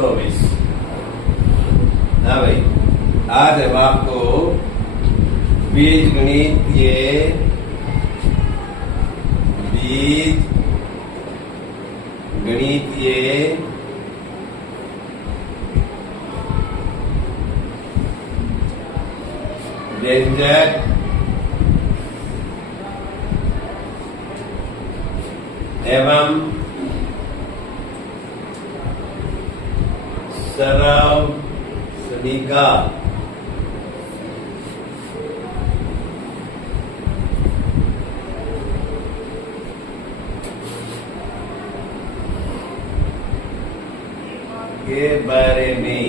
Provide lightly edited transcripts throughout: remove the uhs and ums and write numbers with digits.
24। हाँ भाई, आज हम आपको बीज गणितीय व्यंजक एवं सरवनिका के बारे में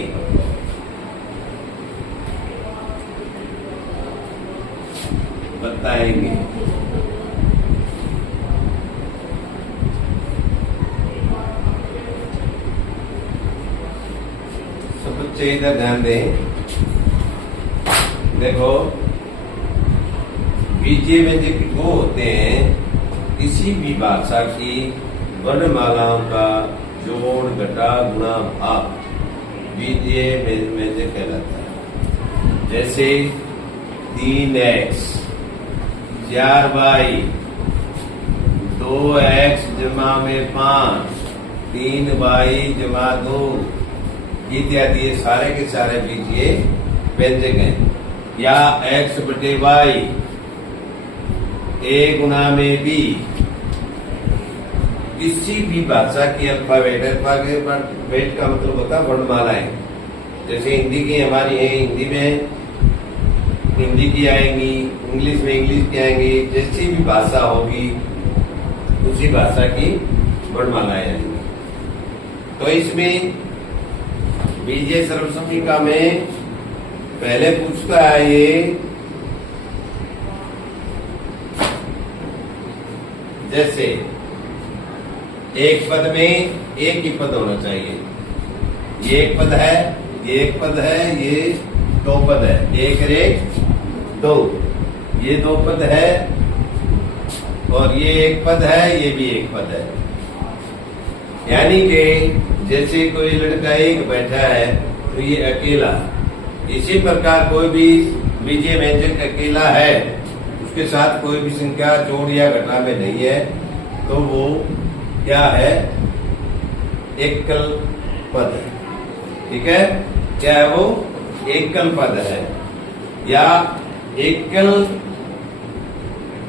बताएंगे। सब कुछ इधर ध्यान दें। देखो, बीजीय व्यंजक वो होते हैं किसी भी भाषा की वर्णमालाओं का जोड़, घटा, गुणा, भाग बीजीय व्यंजक कहलाता है। जैसे 3x 4y 2x जमा में 5 3y जमा 2 इत्यादि, ये सारे के सारे बीजीय व्यंजक हैं। या x बटे y a गुना में b, किसी भी भाषा की अल्फाबेट का मतलब होता है वर्णमालाएं। जैसे हिंदी की हमारी है, हिंदी में हिंदी की आएंगी, इंग्लिश में इंग्लिश की आएंगी। जैसी भी भाषा होगी उसी भाषा की वर्णमालाएं आएंगी। तो इसमें बीजीय सर्वसम्मिका में पहले पूछता है ये, जैसे एक पद में एक ही पद होना चाहिए। ये एक पद है, ये एक पद है, ये दो पद है, एक और एक दो, ये दो पद है, और ये एक पद है, ये भी एक पद है। यानी कि जैसे कोई लड़का एक बैठा है तो ये अकेला। इसी प्रकार कोई भी बीजीय व्यंजक अकेला है, उसके साथ कोई भी संख्या जोड़ या घटा में नहीं है, तो वो क्या है? एकल पद है। ठीक है, क्या है वो? एकल पद है या एकल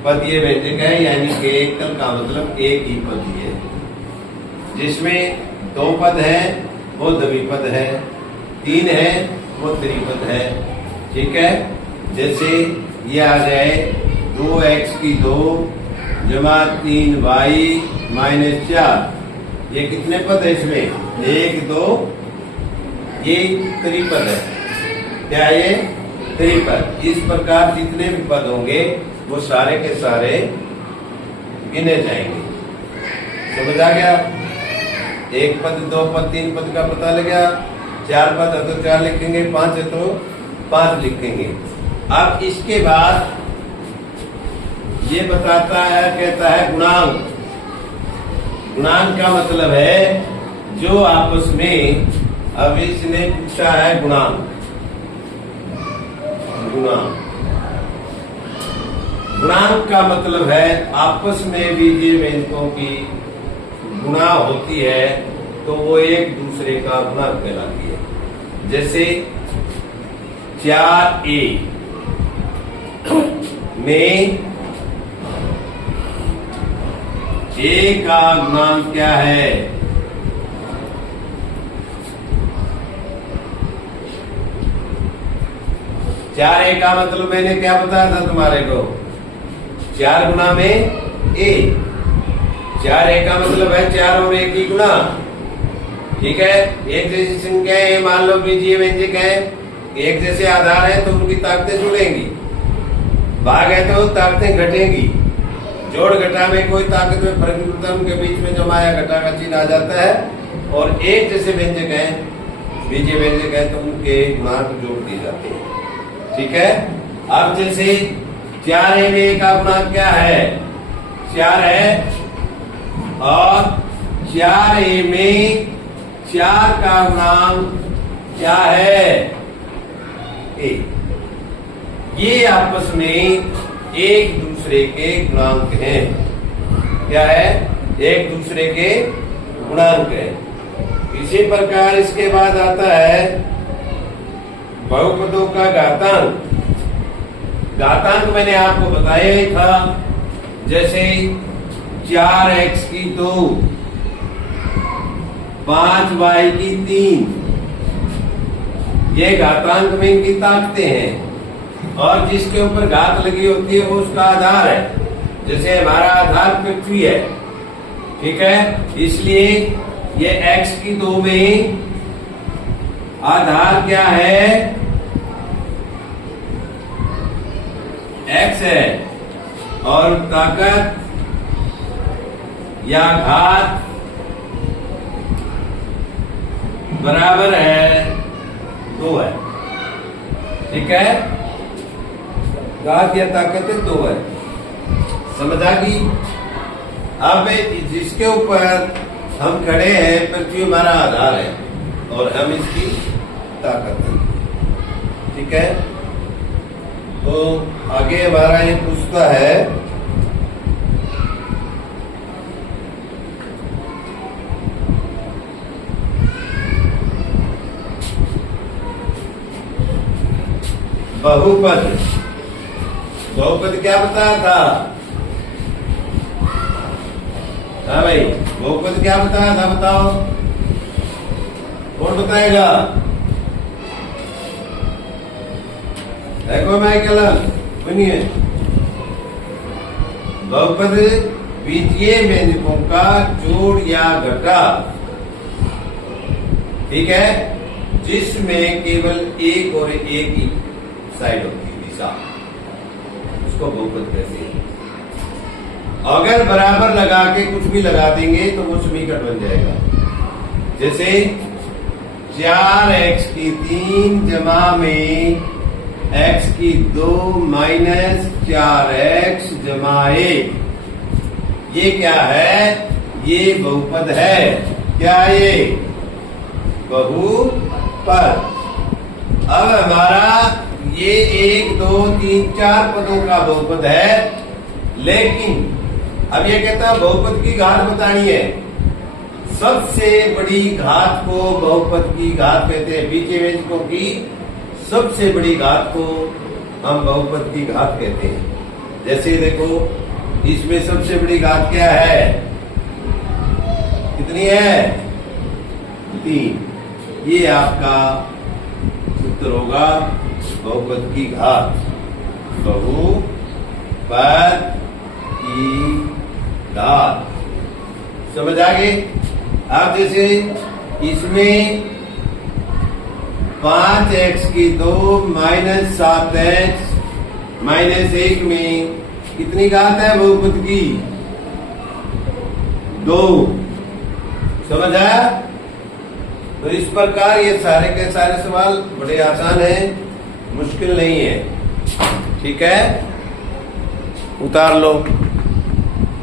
पदीय व्यंजक है। यानी कि एकल का मतलब एक ही पदीय है। जिसमें दो पद है वो द्विपद है, तीन है वो त्रिपद है। ठीक है, जैसे ये आ जाए 2x की 2 जमा 3y माइनस 4, ये कितने पद है इसमें? 1 2, ये त्रिपद है। क्या ये? त्रिपद। इस प्रकार जितने भी पद होंगे वो सारे के सारे गिने जाएंगे। समझ आ गया? एक पद, दो पद, तीन पद का पता लग गया। 4 पद है तो 4 लिखेंगे, 5 है तो 5 लिखेंगे। अब इसके बाद ये बताता है, कहता है गुणांक। गुणांक का मतलब है जो आपस में, अब इसने पूछा है गुणांक। गुणांक का मतलब है आपस में बीजीय व्यंजकों की गुणा होती है तो वो एक दूसरे का गुणक कहलाती है। जैसे 4a में a का गुणांक क्या है? 4a का मतलब मैंने क्या बताया था तुम्हारे को? 4 गुना में a। 4a का मतलब है 4 और 1 की गुणा। ठीक है, एक जैसी संख्या है, मान लो बीजीय व्यंजक है, एक जैसे आधार है तो उनकी ताकतें जुड़ेंगी, भाग है तो ताकतें घटेंगी। जोड़ घटा में कोई ताकत में फर्क नहीं होता, उनके बीच में जमा या घटा का चिन्ह आ जाता है। और एक जैसे व्यंजक है, बीजीय व्यंजक है, तो उनके गुणांक जोड़ दिए जाते हैं। ठीक है, अब जैसे 4a में का गुणांक क्या है? 4 है, और 4a में 4 का गुणांक क्या है? ए। ये आपस में एक दूसरे के गुणांक हैं। क्या है? एक दूसरे के गुणांक है। इसी प्रकार इसके बाद आता है बहुपदों का घातांक। घातांक मैंने आपको बताया ही था, जैसे 4x की 2, 5y की 3, ये घातांक में इनकी ताकतें हैं और जिसके ऊपर घात लगी होती है वो उसका आधार है। जैसे हमारा आधार पृथ्वी है, ठीक है, इसलिए ये x की 2 में आधार क्या है? x है और ताकत या घात बराबर है 2 है। ठीक है, घात या ताकत 2 है। समझ आ गई? अब जिसके ऊपर हम खड़े हैं पृथ्वी हमारा आधार है और हम इसकी ताकत है। ठीक है, तो आगे हमारा ये पूछता है बहुपद। बहुपद क्या बताया था? हाँ भाई, बहुपद क्या बताया था? बताओ, कौन बताएगा? देखो मैं क्या सुनिए, बहुपद बीजीय व्यंजकों का जोड़ या घटाव, ठीक है, जिसमें केवल एक और एक ही साइड होती है, दिशा, उसको बहुपद कहते हैं। अगर बराबर लगा के कुछ भी लगा देंगे तो वो समीकरण बन जाएगा। जैसे 4x की 3 जमा में x की 2 माइनस 4x जमा 1, ये क्या है? ये बहुपद है। क्या ये? बहुपद। अब हमारा ये 1 2 3 4 पदों का बहुपद है, लेकिन अब ये कहता है बहुपद की घात बतानी है। सबसे बड़ी घात को बहुपद की घात कहते हैं। बीजीय व्यंजकों की सबसे बड़ी घात को हम बहुपद की घात कहते हैं। जैसे देखो, इसमें सबसे बड़ी घात क्या है? कितनी है? 3। ये आपका उत्तर होगा बहुपद की घात। बहुपद की घात। समझ आ गए? आप जैसे इसमें 5x की 2 माइनस 7x माइनस 1 में कितनी घात है बहुपद की? 2। समझ आया? तो इस प्रकार ये सारे के सारे सवाल बड़े आसान हैं, मुश्किल नहीं है। ठीक है, उतार लो।